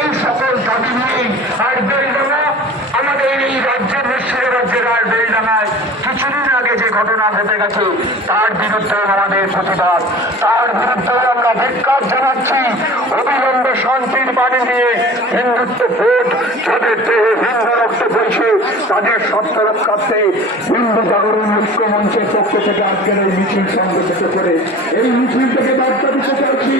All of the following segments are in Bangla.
এই সকল দাবি নিয়ে আর বেলডাঙ্গা আমাদের এই রাজ্যের বিশ্বের রাজ্যের আর বেলডাঙ্গায় কিছুদিন আগে যে ঘটনা ঘটে গেছে, তার বিরুদ্ধে আমাদের প্রতিবাদ। তার বিরুদ্ধে আমরা ধিক্কার জানাচ্ছি, অবিলম্বে শান্তির বাণী দিয়ে হিন্দুত্ব ভোট, যাদের দেহে হিন্দু রক্ত বইছে তাদের সত্য রক্ষার্থে হিন্দু জাগরণ ঐক্য মঞ্চের পক্ষ থেকে আজকের এই মিছিল সংগঠিত করে, এই মিছিল থেকে বার্তা দিতে চাচ্ছি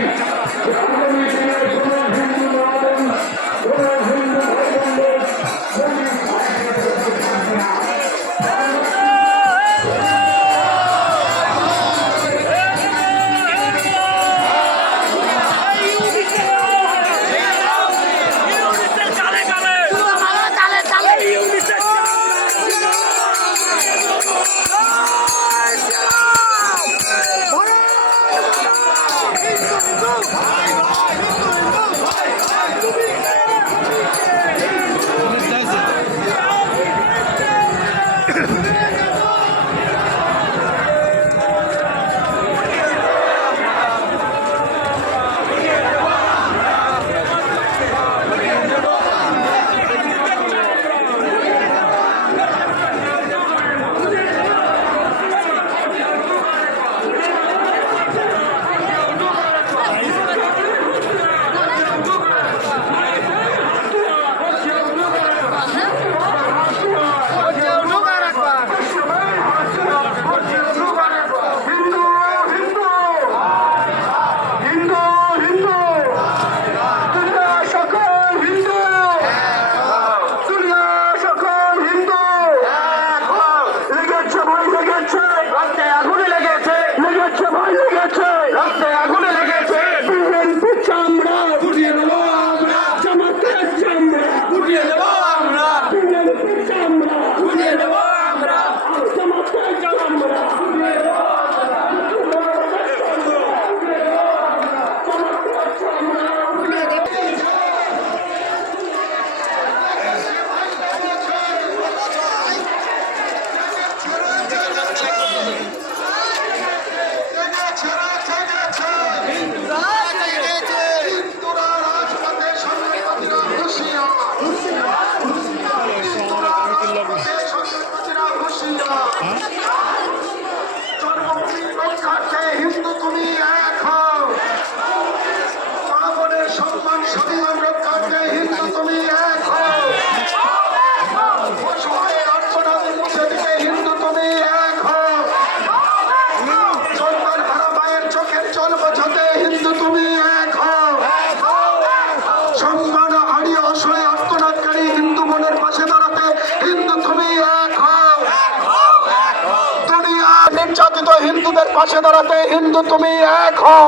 হিন্দুদের পাশে দাঁড়াতে হিন্দু তুমি এক হও।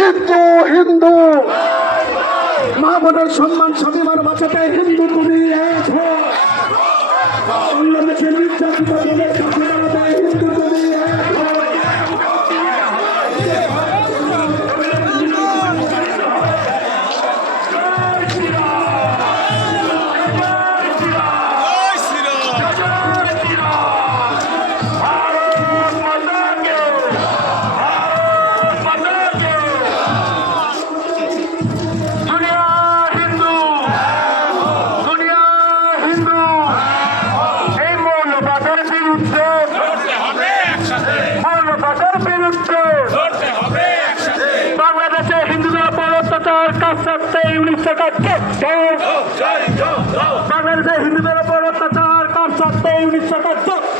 হিন্দু হিন্দু। মা বোনের সম্মান স্বাভিমান বাঁচাতে হিন্দু তুমি এক হও। উনিশশো একাত্তর বাংলাদেশে হিন্দুদের উপর অত্যাচার তার সত্ত্বেও উনিশশো একাত্তর। চিন্মভূমে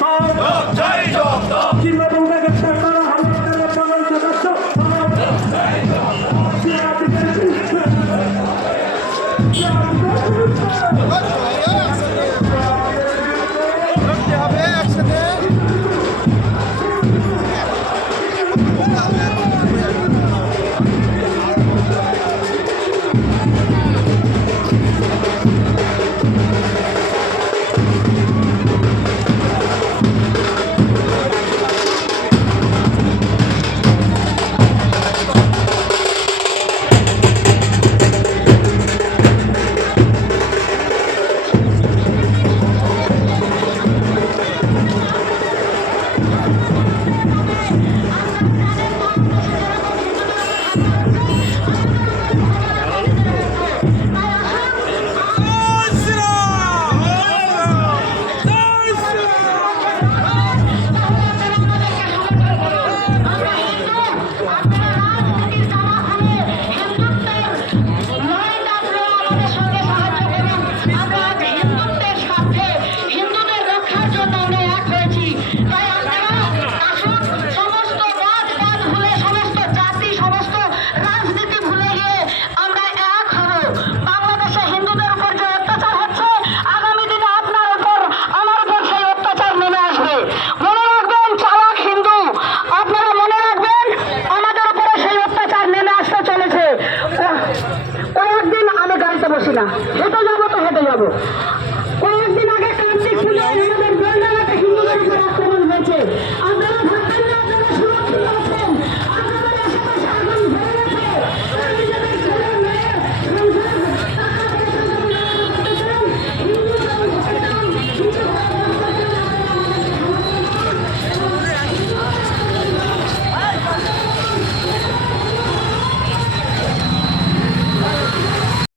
না